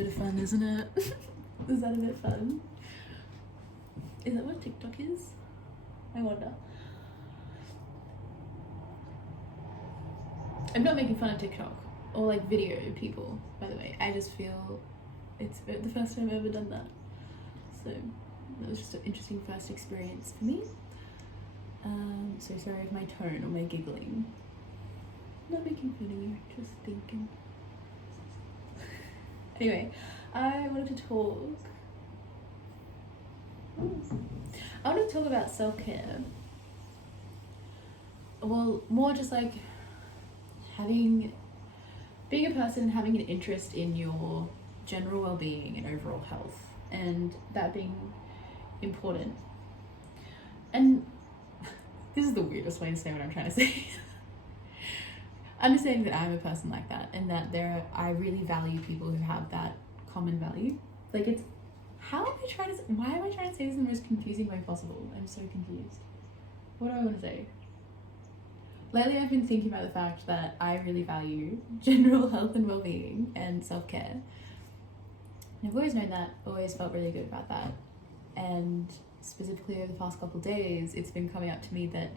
bit of fun, isn't it? Is that a bit fun? Is that what TikTok is? I wonder. I'm not making fun of TikTok or like video people, by the way. I just feel it's the first time I've ever done that. So that was just an interesting first experience for me. So sorry if my tone or my giggling. Not making fun of you, just thinking. Anyway, I wanted to talk about self-care. Well, more just like being a person, having an interest in your general well-being and overall health, and that being important. And this is the weirdest way to say what I'm trying to say. Understanding that I'm a person like that, and that I really value people who have that common value. Like why am I trying to say this in the most confusing way possible? I'm so confused. What do I want to say? Lately I've been thinking about the fact that I really value general health and well-being and self-care. And I've always known that, always felt really good about that. And specifically over the past couple of days, it's been coming up to me that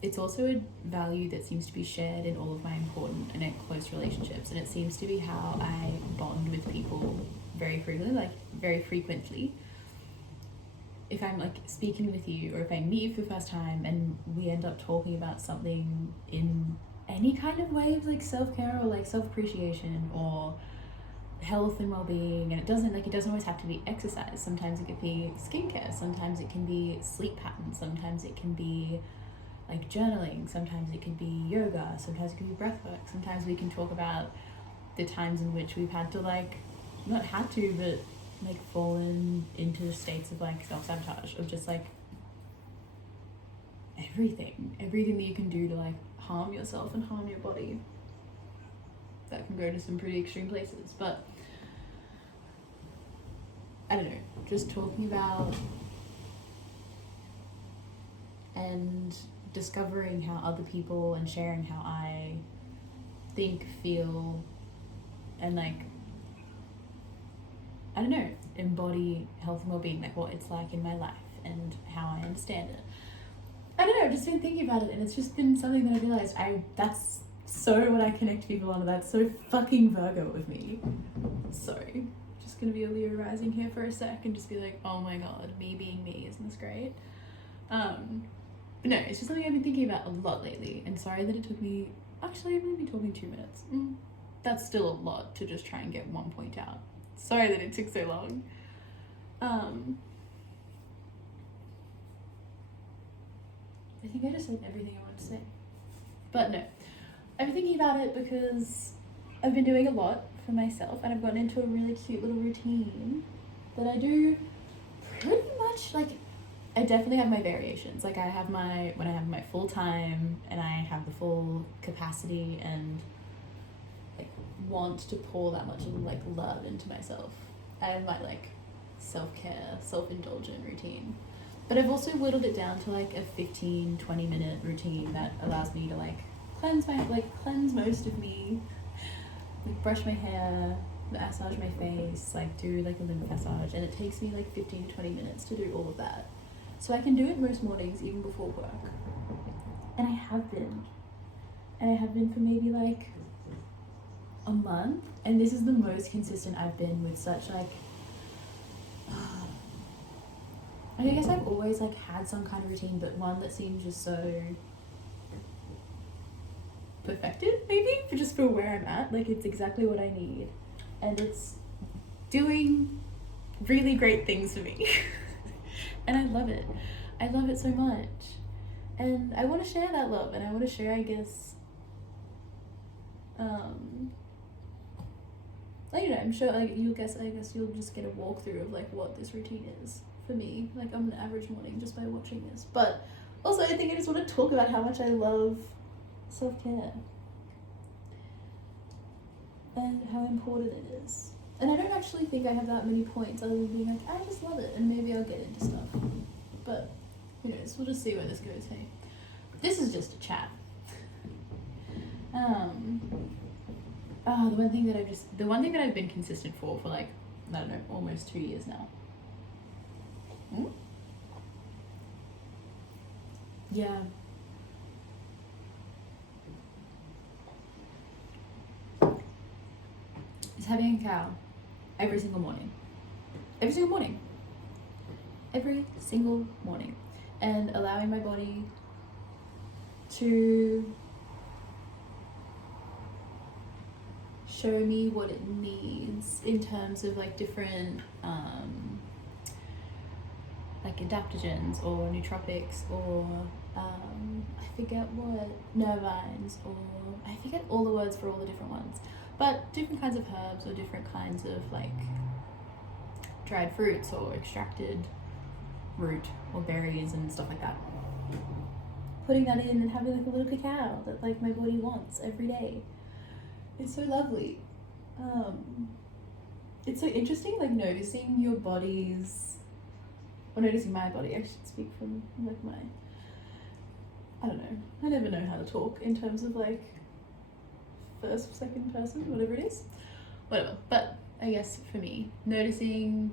it's also a value that seems to be shared in all of my important and close relationships. And it seems to be how I bond with people very frequently. If I'm like speaking with you, or if I meet you for the first time and we end up talking about something in any kind of way of like self-care or like self-appreciation or health and well-being, and it doesn't always have to be exercise. Sometimes it could be skincare, sometimes it can be sleep patterns, sometimes it can be like journaling, sometimes it can be yoga, sometimes it can be breath work, sometimes we can talk about the times in which we've had to fallen into states of like self-sabotage, of just like everything that you can do to like harm yourself and harm your body. That can go to some pretty extreme places, but I don't know, just talking about and discovering how other people and sharing how I think, feel, and like, I don't know, embody health and well-being, like what it's like in my life and how I understand it. I don't know, I've just been thinking about it, and it's just been something that I realized that's so when I connect people on, that's so fucking Virgo of me. Sorry, just gonna be a Leo rising here for a sec and just be like, oh my god, me being me, isn't this great? But no, it's just something I've been thinking about a lot lately, and sorry that it took me, actually I've only been talking 2 minutes. That's still a lot to just try and get one point out. Sorry that it took so long. I think I just said everything I wanted to say. But no, I've been thinking about it because I've been doing a lot for myself, and I've gotten into a really cute little routine that I do pretty much, like, I definitely have my variations. Like when I have my full time and I have the full capacity and like want to pour that much and like love into myself, I have my like self-care, self-indulgent routine. But I've also whittled it down to like a 15-20 minute routine that allows me to like cleanse most of me, like brush my hair, massage my face, like do like a lymph massage, and it takes me like 15-20 minutes to do all of that. So I can do it most mornings, even before work. And I have been for maybe like a month, and this is the most consistent I've been with such like I guess I've always like had some kind of routine, but one that seems just so perfected, maybe, for where I'm at. Like it's exactly what I need, and it's doing really great things for me. And I love it so much, and I want to share that love, and I want to share, I guess, like, you know, I'm sure like I guess you'll just get a walkthrough of like what this routine is for me, like on an average morning, just by watching this. But also I think I just want to talk about how much I love self-care and how important it is. And I don't actually think I have that many points other than being like, I just love it, and maybe I'll get into stuff. But who knows, we'll just see where this goes, hey. This is just a chat. Oh, the one thing that I've been consistent for like, I don't know, almost 2 years now. Yeah. Is having a cow every single morning. Every single morning. Every single morning. And allowing my body to show me what it needs in terms of like different like adaptogens or nootropics or I forget what, nervines, or I forget all the words for all the different ones, but different kinds of herbs or different kinds of like dried fruits or extracted root or berries and stuff like that. Putting that in and having like a little cacao that like my body wants every day. It's so lovely. It's so interesting, like noticing your body's, or noticing my body. I should speak from like my, I don't know. I never know how to talk in terms of like first, second person, whatever it is. Whatever. But I guess for me, noticing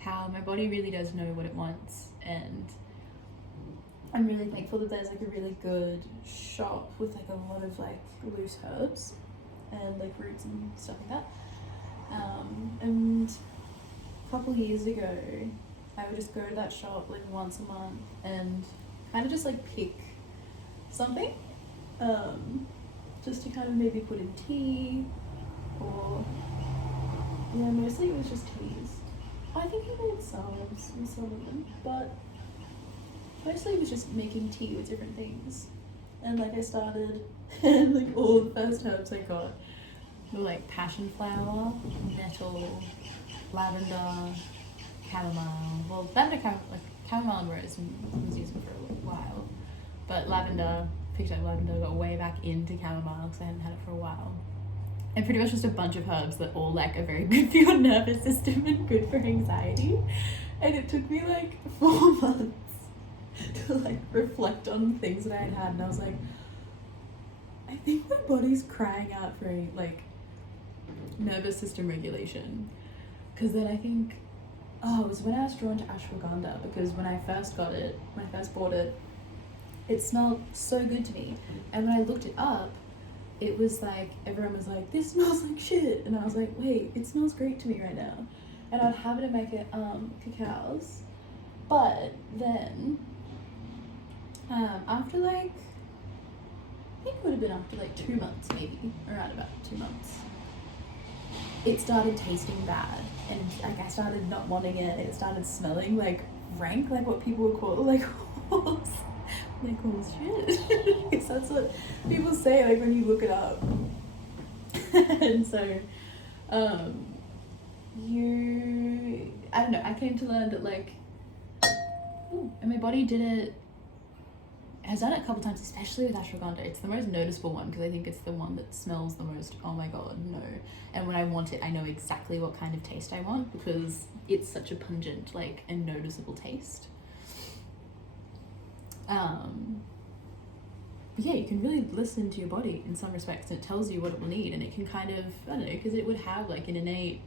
how my body really does know what it wants, and I'm really thankful that there's like a really good shop with like a lot of like loose herbs and like roots and stuff like that. And a couple of years ago, I would just go to that shop like once a month and kind of just like pick something, just to kind of maybe put in tea, or yeah, mostly it was just teas. I think I made salves with some of them, but mostly it was just making tea with different things. And like I started, and like all the first herbs I got were like passion flower, nettle, lavender, chamomile. Well, chamomile and rose was useful for a while, but lavender, picked up lavender, got way back into chamomile because I hadn't had it for a while. And pretty much just a bunch of herbs that all like are very good for your nervous system and good for anxiety. And it took me like 4 months to like reflect on things that I had, and I was like, I think my body's crying out for like nervous system regulation. Because then I think, it was when I was drawn to ashwagandha, because when I first bought it, it smelled so good to me. And when I looked it up, it was like, everyone was like, this smells like shit. And I was like, wait, it smells great to me right now. And I'd have it in my cacaos. But then, after like, I think it would have been after like 2 months, maybe, around about 2 months, it started tasting bad. And like I started not wanting it. It started smelling like rank, like what people would call like horse. Like horse shit. Because that's what people say like when you look it up. And so, I don't know, I came to learn that like, and my body has done it a couple times, especially with ashwagandha. It's the most noticeable one because I think it's the one that smells the most, oh my god, no. And when I want it, I know exactly what kind of taste I want because it's such a pungent, like, and noticeable taste. But yeah, you can really listen to your body in some respects, and it tells you what it will need, and it can kind of, I don't know, because it would have like an innate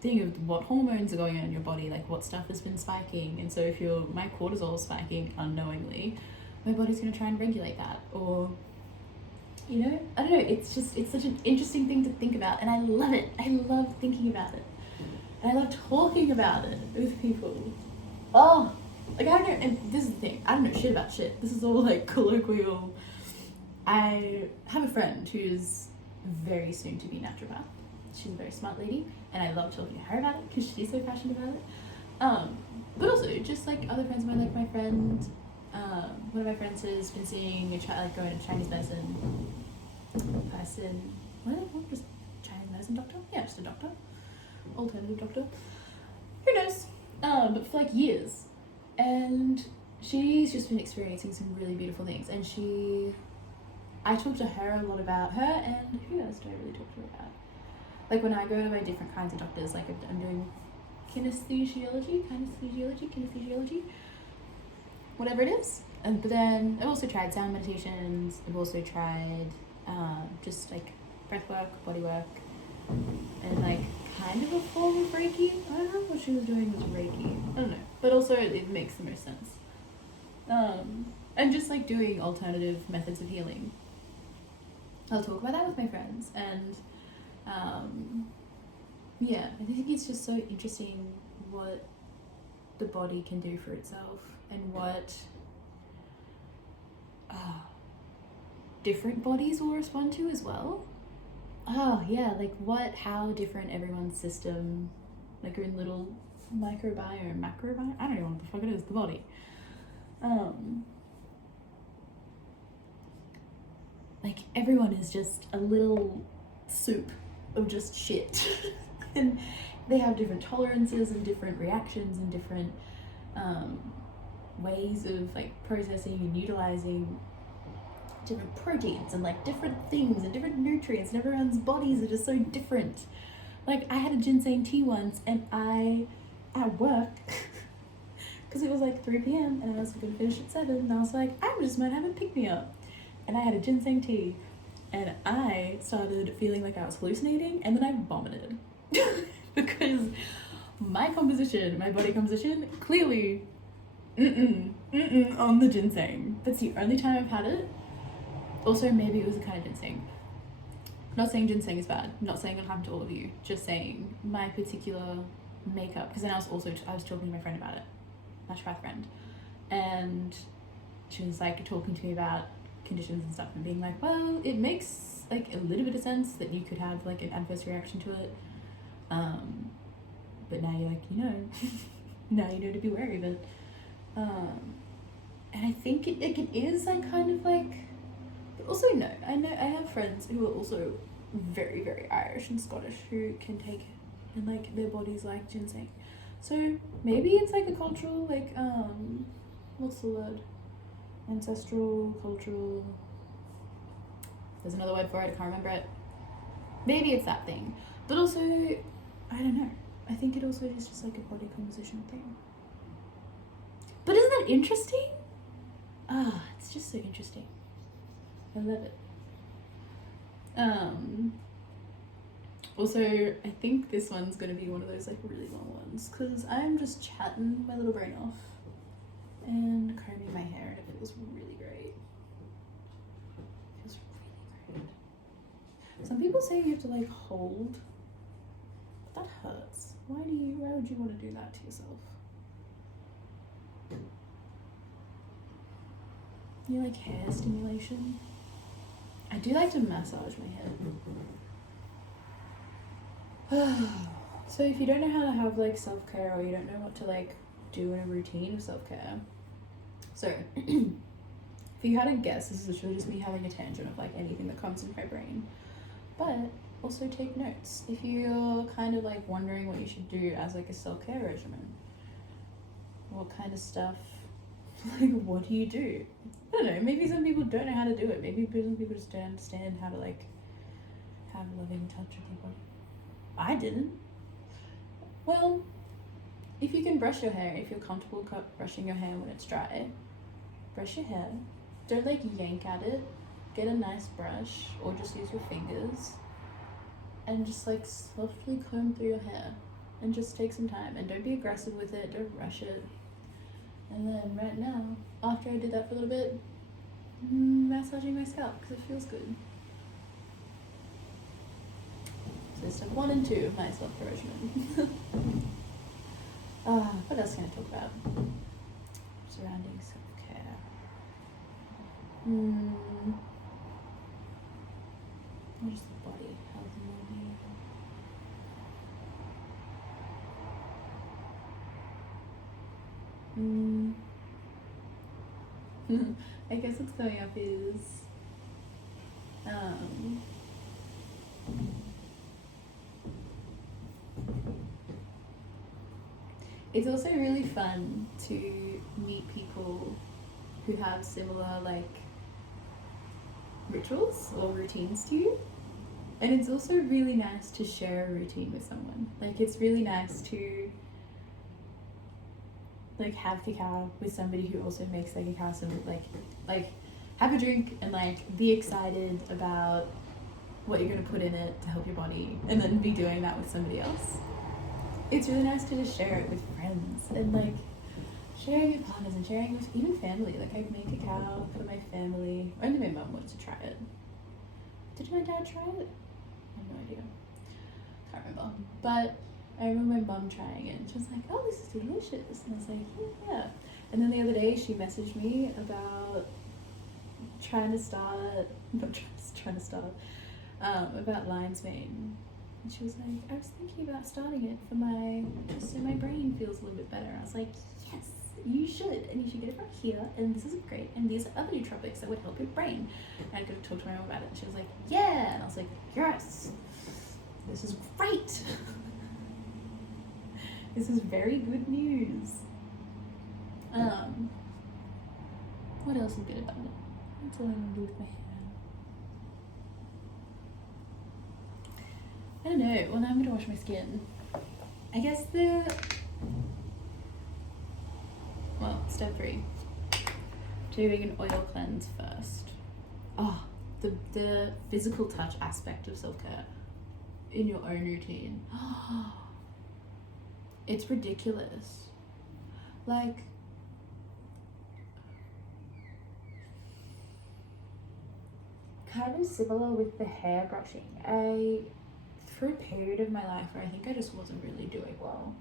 thing of what hormones are going on in your body, like what stuff has been spiking. And so if my cortisol is spiking unknowingly, my body's going to try and regulate that. Or, you know, I don't know, it's such an interesting thing to think about, and I love it. I love thinking about it, and I love talking about it with people. Oh, like, I don't know, and this is the thing, I don't know shit about shit. This is all like colloquial. I have a friend who's very soon to be naturopath. She's a very smart lady, and I love talking to her about it because she's so passionate about it. But also just like other friends of mine, like my friend, one of my friends has been seeing going to Chinese medicine person. What are they called? Just Chinese medicine doctor? Yeah, just a doctor, alternative doctor. Who knows? But for like years, and she's just been experiencing some really beautiful things. And I talk to her a lot about her, and who else do I really talk to her about? Like when I go to my different kinds of doctors, like I'm doing kinesthesiology, whatever it is. But then I've also tried sound meditations. I've also tried just like breath work, body work, and like kind of a form of Reiki. I don't know what she was doing was Reiki. I don't know, but also it makes the most sense. And just like doing alternative methods of healing. I'll talk about that with my friends, and yeah, I think it's just so interesting what the body can do for itself, and what different bodies will respond to as well. Oh yeah, like how different everyone's system, like your little microbiome, macrobiome, I don't know what the fuck it is, the body. Like everyone is just a little soup of just shit. And they have different tolerances and different reactions and different ways of like processing and utilizing different proteins and like different things and different nutrients, and everyone's bodies are just so different. Like I had a ginseng tea once, and I at work because it was like 3 p.m. and I was gonna finish at 7, and I was like, I just might have a pick-me-up, and I had a ginseng tea, and I started feeling like I was hallucinating, and then I vomited. Because my body composition, clearly on the ginseng. That's the only time I've had it. Also, maybe it was a kind of ginseng. Not saying ginseng is bad, not saying it'll happen to all of you, just saying my particular makeup, because then I was talking to my friend about it, my naturopath friend, and she was like talking to me about conditions and stuff, and being like, well, it makes like a little bit of sense that you could have like an adverse reaction to it, but now you're like, now you know to be wary of it, and I think it is like kind of like, but also no, I have friends who are also very, very Irish and Scottish who can take, and like their bodies like ginseng, so maybe it's like a cultural, like what's the word, ancestral, cultural, there's another word for it, I can't remember it, maybe it's that thing, but also I don't know, I think it also is just like a body composition thing. But isn't that interesting? It's just so interesting. I love it. Also, I think this one's gonna be one of those like really long ones, because I'm just chatting my little brain off and combing my hair, and it feels really great. It feels really great. Some people say you have to like hold, but that hurts. Why would you want to do that to yourself? You like hair stimulation? I do like to massage my head. So if you don't know how to have like self-care, or you don't know what to like do in a routine of self-care, so if you hadn't guessed, this is literally just me having a tangent of like anything that comes into my brain, but also take notes if you're kind of like wondering what you should do as like a self-care regimen. What kind of stuff, like what do you do? I don't know, maybe some people don't know how to do it. Maybe some people just don't understand how to like have a loving touch with your body. I didn't. Well, if you can brush your hair, if you're comfortable brushing your hair when it's dry, brush your hair. Don't like yank at it. Get a nice brush, or just use your fingers, and just like softly comb through your hair, and just take some time, and don't be aggressive with it, don't rush it. And then right now, after I did that for a little bit, massaging my scalp, because it feels good. So step 1 and 2 of my self-care regimen. What else can I talk about surrounding self-care? What is the body? Health and well-being. I guess what's coming up is it's also really fun to meet people who have similar like rituals or routines to you, and it's also really nice to share a routine with someone. Like it's really nice to like have cacao with somebody who also makes their cacao, so like have a drink and like be excited about what you're going to put in it to help your body, and then be doing that with somebody else. It's really nice to just share it with friends and like sharing with partners and sharing with even family. Like I make a cacao for my family. Only my mum wanted to try it. Did my dad try it? I have no idea. Can't remember. But I remember my mum trying it and she was like, oh, this is delicious. And I was like, yeah. And then the other day she messaged me about about lion's mane. And she was like, I was thinking about starting it for just so my brain feels a little bit better. I was like, yes, you should. And you should get it from here. And this is great. And these are other nootropics that would help your brain. And I could talk to my mom about it. And she was like, yeah. And I was like, yes, this is great. This is very good news. What else is good about it? What's all I want to do with my hair? I don't know. Well, now I'm gonna wash my skin. I guess step 3. Doing an oil cleanse first. Oh, the physical touch aspect of self-care in your own routine. It's ridiculous. Like, kind of similar with the hair brushing. Through a period of my life where I think I just wasn't really doing well,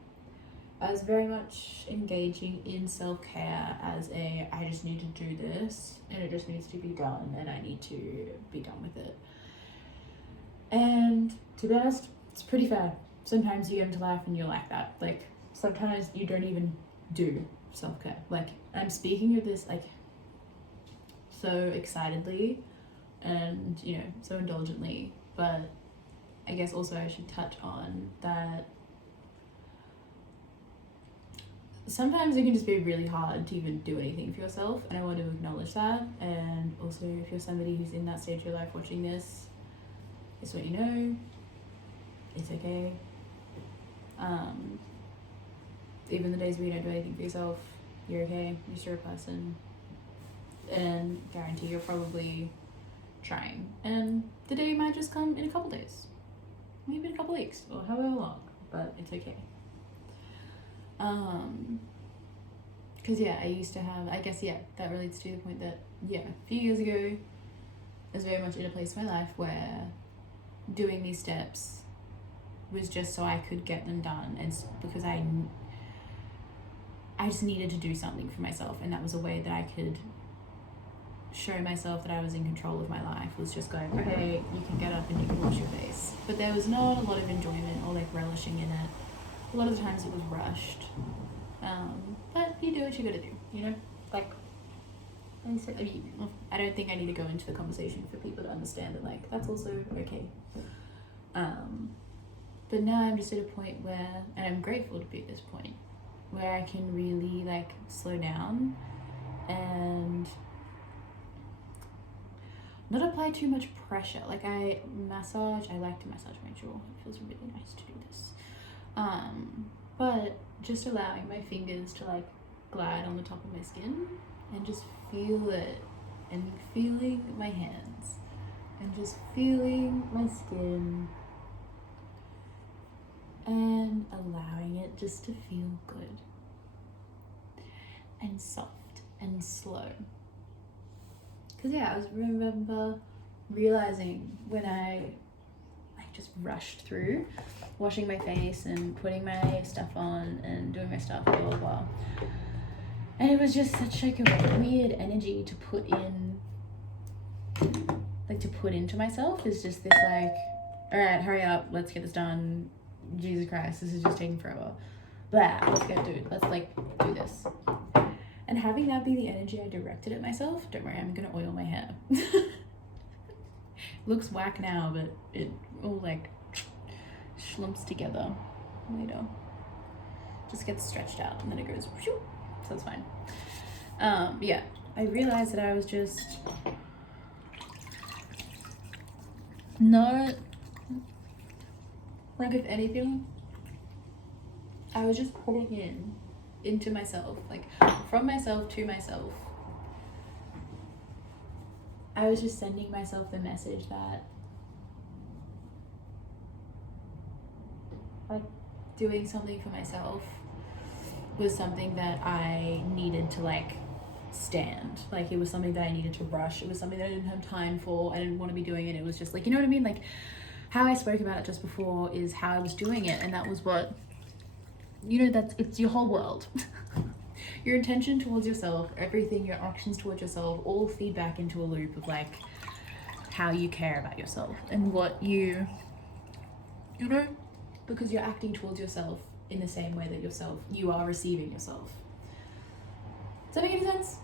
I was very much engaging in self-care as I just need to do this and it just needs to be done and I need to be done with it. And to be honest, it's pretty fair. Sometimes you get into life and you're like that. Like, sometimes you don't even do self-care. Like, I'm speaking of this like so excitedly and, you know, so indulgently, but I guess also I should touch on that sometimes it can just be really hard to even do anything for yourself, and I want to acknowledge that. And also, if you're somebody who's in that stage of your life watching this, it's what you know, it's okay. Even the days where you don't do anything for yourself, you're okay, you're still a person, and guarantee you're probably trying, and the day might just come in a couple days, maybe in a couple weeks, or however long, but it's okay. Because I used to have, I guess, that relates to the point that, a few years ago, I was very much in a place in my life where doing these steps was just so I could get them done, and because I just needed to do something for myself, and that was a way that I could show myself that I was in control of my life, was just going, okay, you can get up and you can wash your face. But there was not a lot of enjoyment or like relishing in it. A lot of the times it was rushed. But you do what you gotta do, you know? Like, I don't think I need to go into the conversation for people to understand that, like, that's also okay. But now I'm just at a point where, and I'm grateful to be at this point, where I can really like slow down and not apply too much pressure. Like, I like to massage my jaw. It feels really nice to do this. But just allowing my fingers to like glide on the top of my skin and just feel it, and feeling my hands and just feeling my skin and allowing it just to feel good and soft and slow. Because I remember realizing when I like just rushed through washing my face and putting my stuff on and doing my stuff, blah blah blah, and it was just such like a weird energy to put into myself. Is just this like, all right, hurry up, let's get this done, Jesus Christ, this is just taking forever, blah, let's get it, let's like do this. And having that be the energy I directed at myself, don't worry, I'm gonna oil my hair. Looks whack now, but it all like schlumps together later. Just gets stretched out and then it goes whoop, so it's fine. I realized that I was just not, like, if anything, I was just putting into myself, like from myself to myself. I was just sending myself the message that doing something for myself was something that I needed to like stand. Like, it was something that I needed to rush. It was something that I didn't have time for. I didn't want to be doing it. It was just like, you know what I mean? Like, how I spoke about it just before is how I was doing it, and that was what, you know, it's your whole world. Your intention towards yourself, everything, your actions towards yourself, all feed back into a loop of like how you care about yourself and what you know, because you're acting towards yourself in the same way that you are receiving yourself. Does that make any sense?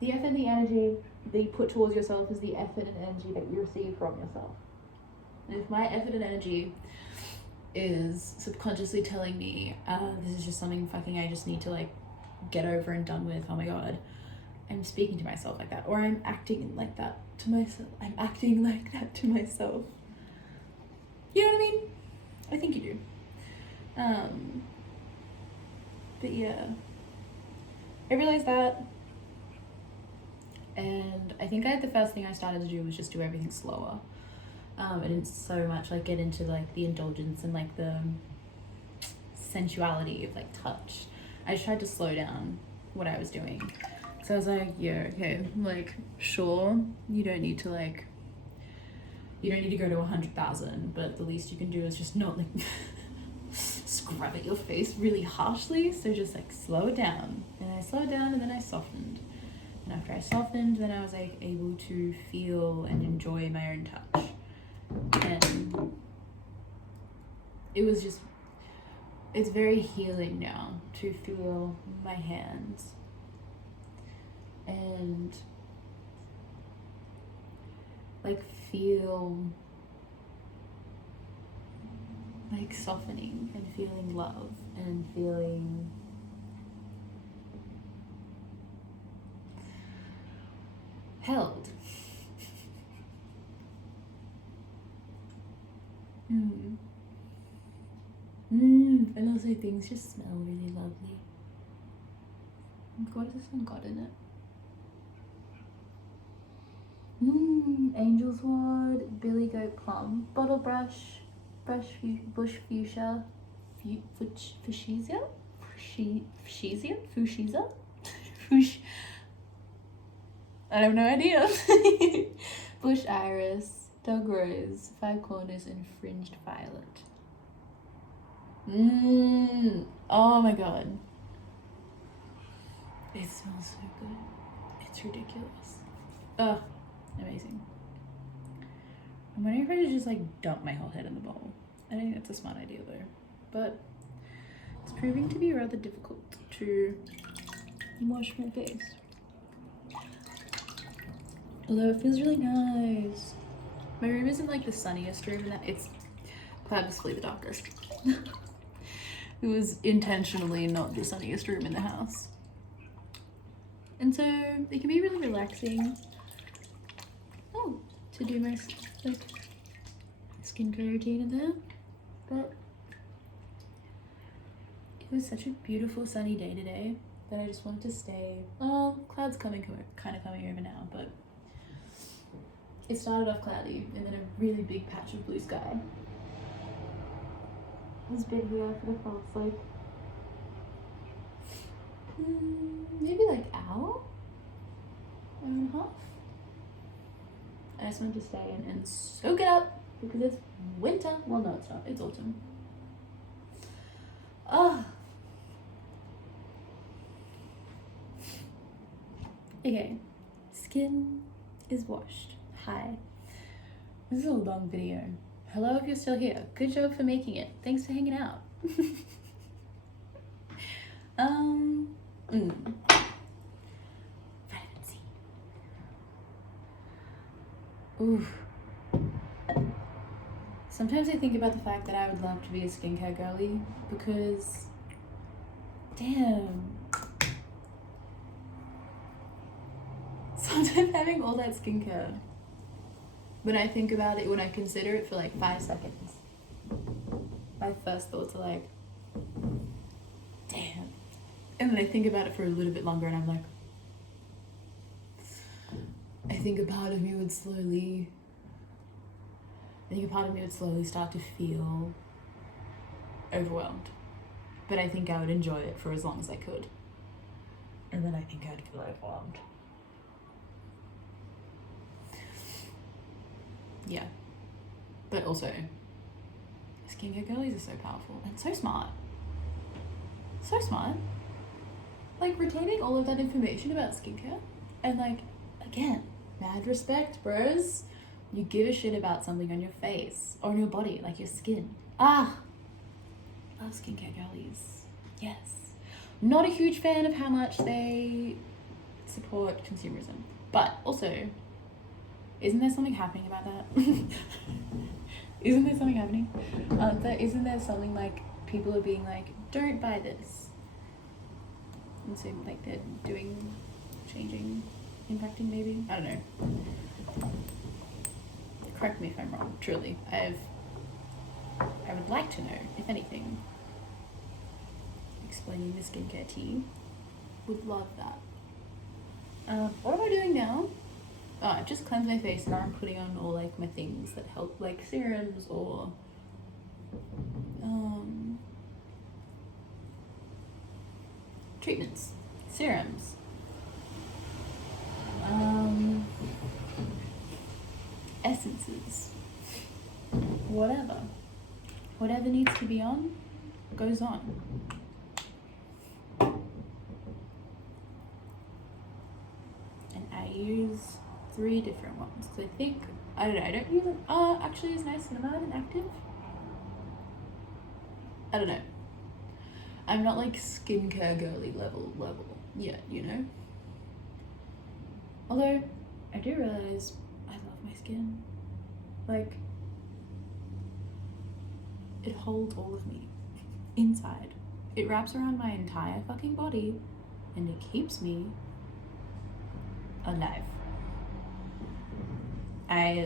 The effort and the energy that you put towards yourself is the effort and energy that you receive from yourself. And if my effort and energy is subconsciously telling me, this is just something fucking I just need to like get over and done with, oh my god, I'm speaking to myself like that, or I'm acting like that to myself. You know what I mean? I think you do. But yeah, I realized that, and I think the first thing I started to do was just do everything slower. I didn't so much like get into like the indulgence and like the sensuality of like touch. I just tried to slow down what I was doing. So I was like, yeah, okay, like, sure, you don't need to go to 100,000, but the least you can do is just not like scrub at your face really harshly. So just like slow it down. And I slowed down, and then I softened. And after I softened, then I was like able to feel and enjoy my own touch. And it's very healing now to feel my hands and like feel like softening and feeling love and feeling held. And also things just smell really lovely. What does this one got in it? Angel's Wood, Billy Goat Plum, Bottle Brush, Bush Fuchsia, Fuchsia? I have no idea. Bush Iris, Dog Rose, Five Corners, and Fringed Violet. Oh my god. It smells so good. It's ridiculous. Ugh, amazing. I'm wondering if I should just like dump my whole head in the bowl. I don't think that's a smart idea though. But it's proving to be rather difficult to wash my face. Although it feels really nice. My room isn't like the sunniest room, and it's purposefully the darkest. It was intentionally not the sunniest room in the house. And so it can be really relaxing. Oh, to do my like skincare routine in there. But it was such a beautiful sunny day today that I just wanted to stay. Oh, clouds kind of coming over now, but it started off cloudy and then a really big patch of blue sky. It's been here for the past like maybe like hour and a half. I just wanted to stay and soak it up because it's winter. Well, no, it's not. It's autumn. Oh. Okay. Skin is washed. Hi. This is a long video. Hello if you're still here. Good job for making it. Thanks for hanging out. Vitamin C. Oof. Sometimes I think about the fact that I would love to be a skincare girly because, damn. Sometimes having all that skincare, when I think about it, when I consider it for like 5 seconds, my first thoughts are like, damn. And then I think about it for a little bit longer and I'm like, I think a part of me would slowly start to feel overwhelmed. But I think I would enjoy it for as long as I could. And then I think I'd feel overwhelmed. Yeah. But also, skincare girlies are so powerful and so smart. So smart. Like, retaining all of that information about skincare and, like, again, mad respect, bros. You give a shit about something on your face or on your body, like your skin. Love skincare girlies. Yes. Not a huge fan of how much they support consumerism. But also, isn't there something happening about that? Isn't there something happening? Isn't there something like people are being like, don't buy this? And so like they're doing, changing, impacting maybe? I don't know. Correct me if I'm wrong, truly. I would like to know, if anything. Explaining the skincare tea. Would love that. What am I doing now? Oh, I've just cleansed my face and I'm putting on all like my things that help, like serums or treatments, serums, essences, whatever needs to be on goes on. And I use 3 different ones. So I don't know, I don't use them. Actually is niacinamide and active. I don't know. I'm not like skincare girly level yet, you know? Although, I do realize I love my skin. Like, it holds all of me inside. It wraps around my entire fucking body and it keeps me alive.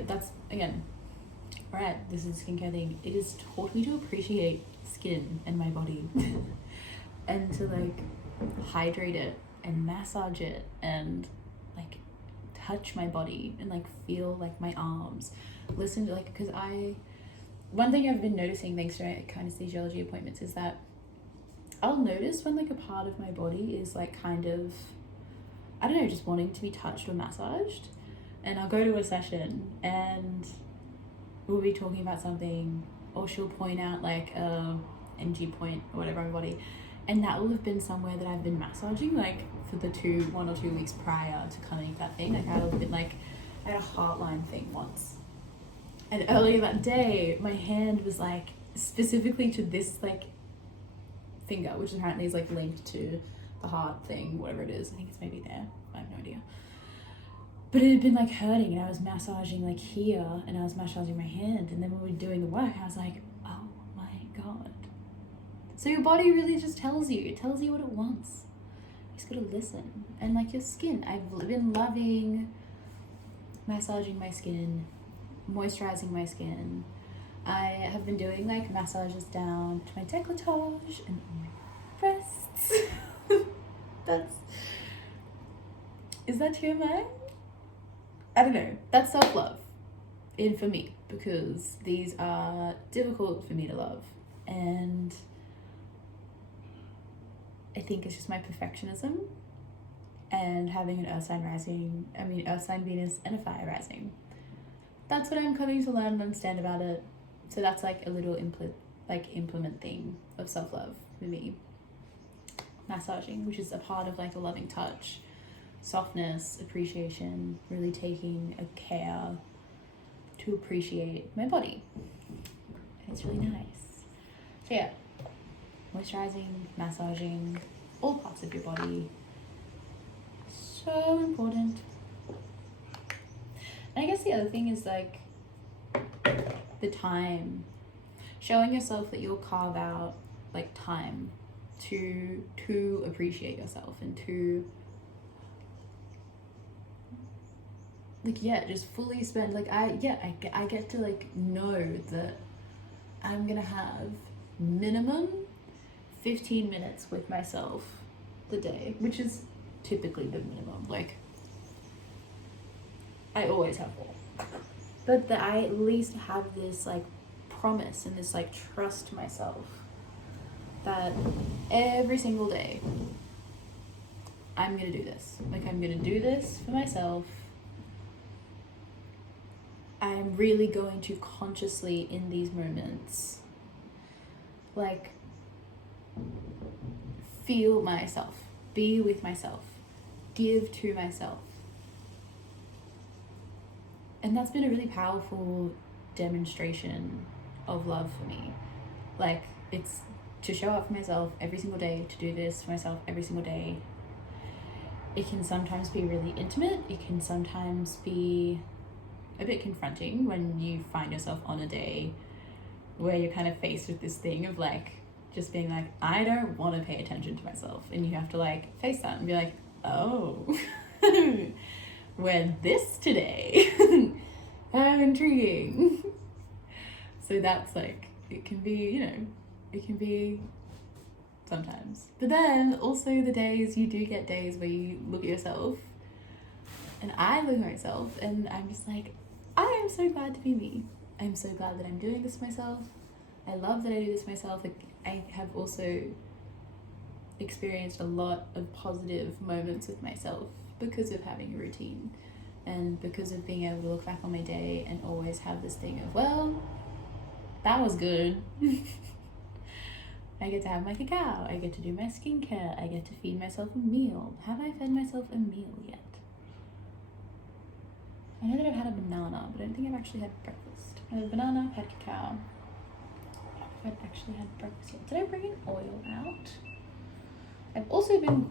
That's, again, alright, this is a skincare thing. It has taught me to appreciate skin and my body and to like hydrate it and massage it and like touch my body and like feel like my arms, listen to like, because one thing I've been noticing thanks to my kinesthesiology appointments is that I'll notice when like a part of my body is like kind of, I don't know, just wanting to be touched or massaged. And I'll go to a session and we'll be talking about something, or she'll point out like a MG point or whatever on my body, and that will have been somewhere that I've been massaging like for the 1 or 2 weeks prior to coming to that thing. Like I'll have been like, I had a heartline thing once, and earlier that day my hand was like specifically to this like finger, which apparently is like linked to the heart thing, whatever it is. I think it's maybe there, I have no idea. But it had been like hurting and I was massaging like here and I was massaging my hand, and then when we were doing the work I was like, oh my god. So your body really just tells you what it wants. You just gotta listen. And like your skin, I've been loving massaging my skin, moisturizing my skin. I have been doing like massages down to my décolletage and my breasts. Is that TMI? I don't know. That's self-love for me, because these are difficult for me to love, and I think it's just my perfectionism and having an earth sign Venus and a fire rising. That's what I'm coming to learn and understand about it. So that's like a little implement thing of self-love for me. Massaging, which is a part of like a loving touch, softness, appreciation, really taking a care to appreciate my body. And it's really nice. So yeah, moisturizing, massaging, all parts of your body. So important. And I guess the other thing is like the time. Showing yourself that you'll carve out like time to appreciate yourself and to like, yeah, just fully spend, like, I get to, like, know that I'm gonna have minimum 15 minutes with myself the day, which is typically the minimum. Like, I always have more. But that I at least have this, like, promise and this, like, trust myself that every single day I'm gonna do this. Like, I'm gonna do this for myself. I'm really going to consciously, in these moments, like, feel myself, be with myself, give to myself. And that's been a really powerful demonstration of love for me. Like, it's to show up for myself every single day, to do this for myself every single day. It can sometimes be really intimate. It can sometimes be a bit confronting when you find yourself on a day where you're kind of faced with this thing of like, just being like, I don't want to pay attention to myself. And you have to like face that and be like, oh, we're this today. How intriguing. So that's like, it can be, you know, it can be sometimes. But then also the days, you do get days where you look at yourself, and I look at myself and I'm just like, I am so glad to be me. I'm so glad that I'm doing this myself. I love that I do this myself. Like, I have also experienced a lot of positive moments with myself because of having a routine and because of being able to look back on my day and always have this thing of, well, that was good. I get to have my cacao. I get to do my skincare. I get to feed myself a meal. Have I fed myself a meal yet? I know that I've had a banana, but I don't think I've actually had breakfast. I had a banana, I've had cacao. I've actually had breakfast yet. Did I bring an oil out? I've also been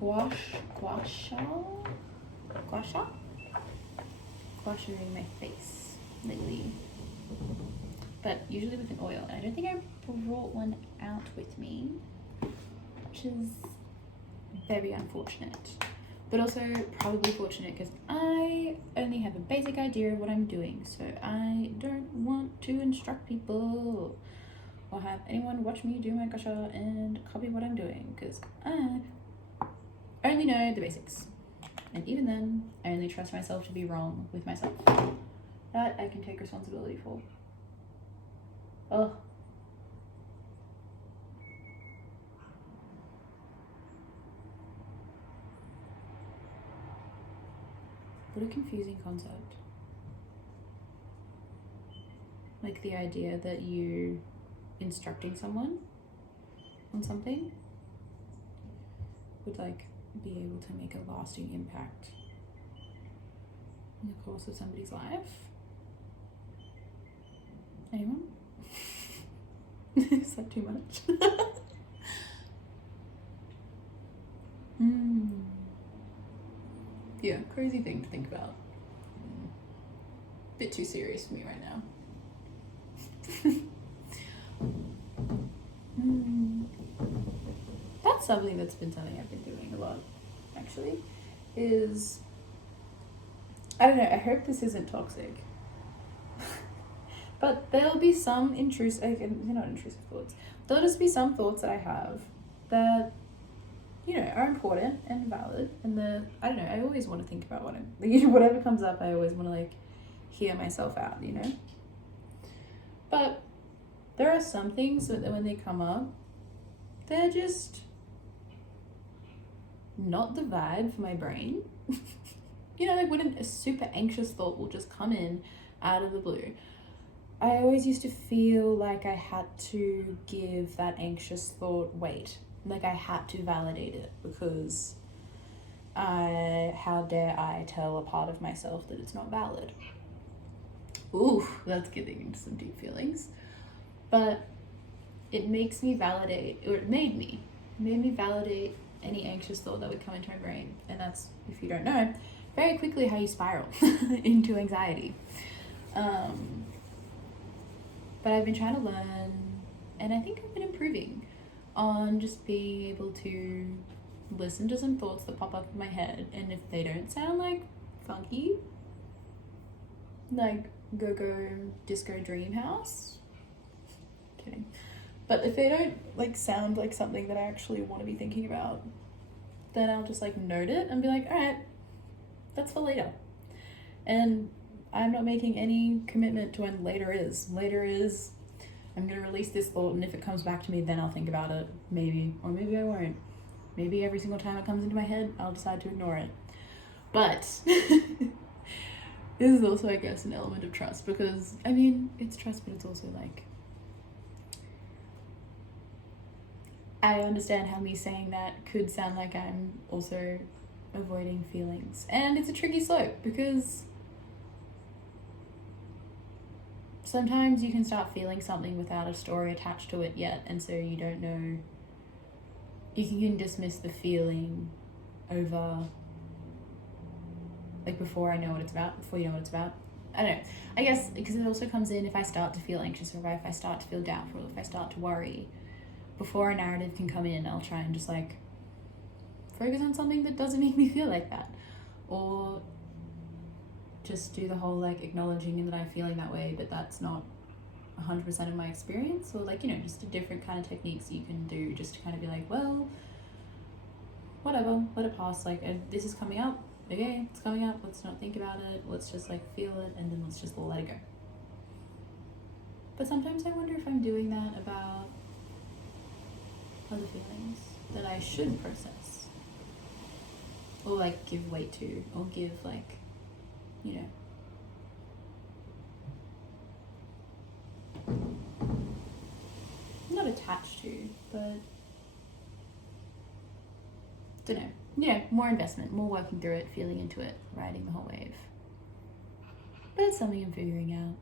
gouacheing my face lately, but usually with an oil. I don't think I brought one out with me, which is very unfortunate, but also probably fortunate because I only have a basic idea of what I'm doing, so I don't want to instruct people or have anyone watch me do my gouache and copy what I'm doing, because I only know the basics, and even then I only trust myself to be wrong with myself. That I can take responsibility for. Oh, what a confusing concept. Like the idea that you instructing someone on something would like be able to make a lasting impact in the course of somebody's life. Anyone? Is that too much? Yeah, crazy thing to think about. Bit too serious for me right now. That's something I've been doing a lot, actually, is, I don't know, I hope this isn't toxic, but there'll be some they're not intrusive thoughts, there'll just be some thoughts that I have that, you know, are important and valid, and I don't know, I always want to think about whatever comes up, I always want to like hear myself out, you know, but there are some things that when they come up, they're just not the vibe for my brain. You know, like when a super anxious thought will just come in out of the blue. I always used to feel like I had to give that anxious thought weight. Like I had to validate it because how dare I tell a part of myself that it's not valid? Ooh, that's getting into some deep feelings. But it makes me validate, or it made me validate any anxious thought that would come into my brain. And that's, if you don't know, very quickly how you spiral into anxiety. But I've been trying to learn, and I think I've been improving on just being able to listen to some thoughts that pop up in my head, and if they don't sound like funky, like go-go disco dream house, kidding, but if they don't like sound like something that I actually want to be thinking about, then I'll just like note it and be like, all right, that's for later. And I'm not making any commitment to when later is. Later is I'm gonna release this thought, and if it comes back to me, then I'll think about it, maybe, or maybe I won't. Maybe every single time it comes into my head, I'll decide to ignore it. But this is also, I guess, an element of trust, because I mean, it's trust, but it's also like, I understand how me saying that could sound like I'm also avoiding feelings, and it's a tricky slope, because sometimes you can start feeling something without a story attached to it yet, and so you don't know, you can dismiss the feeling over, like, before I know what it's about, before you know what it's about. I don't know, I guess, because it also comes in if I start to feel anxious, or if I start to feel doubtful, or if I start to worry, before a narrative can come in, I'll try and just like focus on something that doesn't make me feel like that, or just do the whole like acknowledging that I'm feeling that way, but that's not 100% of my experience, or like, you know, just a different kind of techniques you can do just to kind of be like, well, whatever, let it pass, like, this is coming up, okay, it's coming up, let's not think about it, let's just like feel it, and then let's just let it go. But sometimes I wonder if I'm doing that about other feelings that I should process, or like give weight to, or give like, you know, not attached to, but don't know, yeah, more investment, more working through it, feeling into it, riding the whole wave. But it's something I'm figuring out.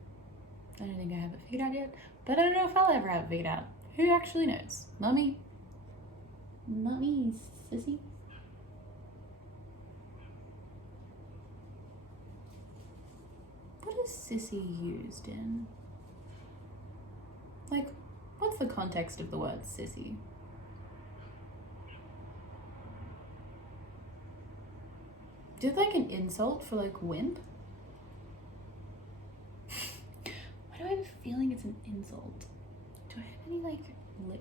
I don't think I have it figured out yet, but I don't know if I'll ever have it figured out. Who actually knows? Not me. Not me, sissy. What is sissy used in? Like, what's the context of the word sissy? Is it like an insult for like wimp? Why do I have a feeling it's an insult? Do I have any like lip?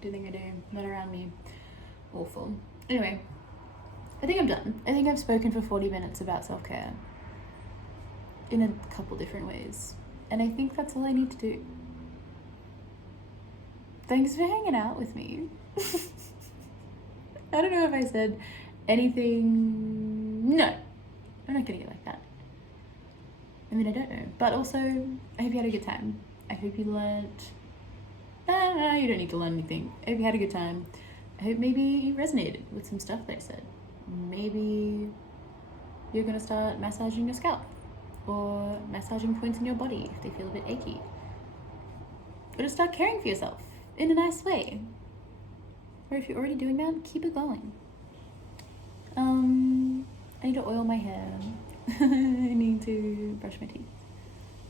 Do you think I do? Not around me. Awful. Anyway, I think I'm done. I think I've spoken for 40 minutes about self-care in a couple different ways, and I think that's all I need to do. Thanks for hanging out with me. I don't know if I said anything. No, I'm not gonna get like that. I mean, I don't know, but also I hope you had a good time. I hope you learned. No, you don't need to learn anything. I hope you had a good time. I hope maybe you resonated with some stuff that I said. Maybe you're gonna start massaging your scalp, or massaging points in your body if they feel a bit achy. Or just start caring for yourself in a nice way. Or if you're already doing that, keep it going. I need to oil my hair. I need to brush my teeth.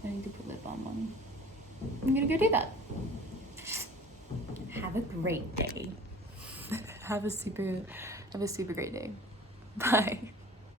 I need to put lip balm on. I'm gonna go do that. Have a great day. Have a super great day. Bye.